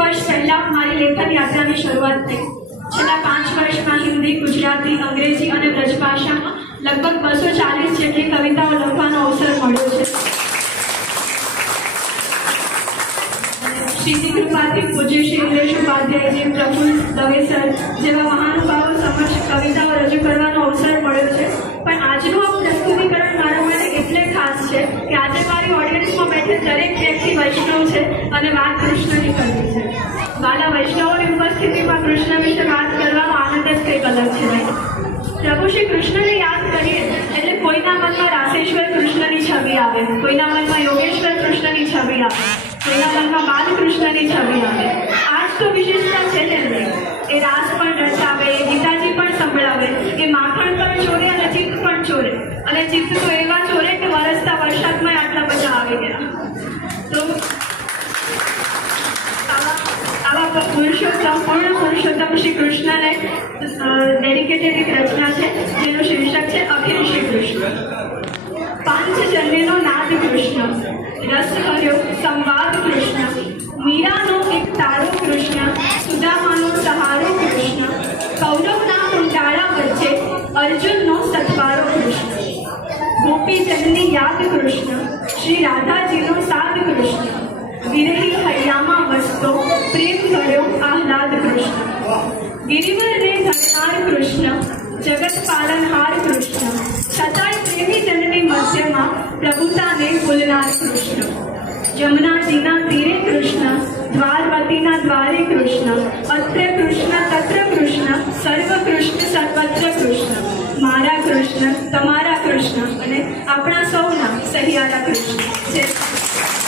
વર્ષ પહેલાં મારી લેખન યાત્રાની શરૂઆત થઈ। છેલ્લા 5 વર્ષમાં હિન્દી, ગુજરાતી, અંગ્રેજી અને બ્રજ ભાષામાં લગભગ 240 જેટલી કવિતાઓ લખવાનો અવસર મળ્યો છે। શ્રીજી કૃપાથી પૂજ્ય શ્રી ઇન્દ્રેશ ઉપાધ્યાયજી, પ્રફુલ્લ દવે સર જેવા મહાનુભાવો સમક્ષ કવિતાઓ રજૂ કરવાનો અવસર મળ્યો છે। પણ આજનું આ પ્રસ્તુતિકરણ મારા માટે એટલે ખાસ છે કે આજે મારી ઓડિયન્સમાં બેઠેલ દરેક વ્યક્તિ વૈષ્ણવ છે અને વાત કૃષ્ણની કરવી છે। વાલા વૈષ્ણવોની ઉપસ્થિતિમાં કૃષ્ણ વિશે વાત કરવાનો આનંદ જ કંઈક અલગ છે। પ્રભુ શ્રી કૃષ્ણને યાદ કરીએ એટલે કોઈના મનમાં રાસેશ્વર કૃષ્ણની છબી આવે, કોઈના મનમાં યોગેશ્વર કૃષ્ણની છબી આવે, કોઈના મનમાં બાલકૃષ્ણની છબી આવે। આ જ તો વિશેષતા છે તેમની। એ રાસ પણ રચાવે, એ ગીતાજી પણ સંભળાવે, એ માખણ પણ ચોરે અને ચિત્ત પણ ચોરે, અને ચિત્ત તો એવા ચોરે કે વરસતા વરસાદમાં આટલા બધા આવી ગયા। તો આવા પૂર્ણ પુરુષોત્તમ શ્રી કૃષ્ણને ડેડિકેટેડ એક રચના છે જેનું શીર્ષક છે અખિલ શ્રી કૃષ્ણ। પાંચજન્યનો નાદ કૃષ્ણ, રસ હર્યો સંવાદ કૃષ્ણ, મીરાનો એક તારો કૃષ્ણ, સુદામાનો સહારો કૃષ્ણ, કૌરવના કુંડાળા વચ્ચે અર્જુનનો સથવારો કૃષ્ણ, ગોપીજનની યાદ કૃષ્ણ, શ્રી રાધાજીનો સાદ કૃષ્ણ, વિરહી હૈયામાં વસતો પ્રેમ કર્યો આહલાદ કૃષ્ણ, ગિરિવર રે ધરનાર કૃષ્ણ, જગત પાલનહાર કૃષ્ણ, છતાંય પ્રેમી જનની મધ્યમાં પ્રભુતાને ભૂલનાર કૃષ્ણ, જમનાજીના તીરે કૃષ્ણ, દ્વારવતીના દ્વારે કૃષ્ણ, અત્ર કૃષ્ણ તત્ર કૃષ્ણ, સર્વ કૃષ્ણ સર્વત્ર કૃષ્ણ, મારા કૃષ્ણ તમારા કૃષ્ણ અને આપણા સૌના સહિયારા કૃષ્ણ।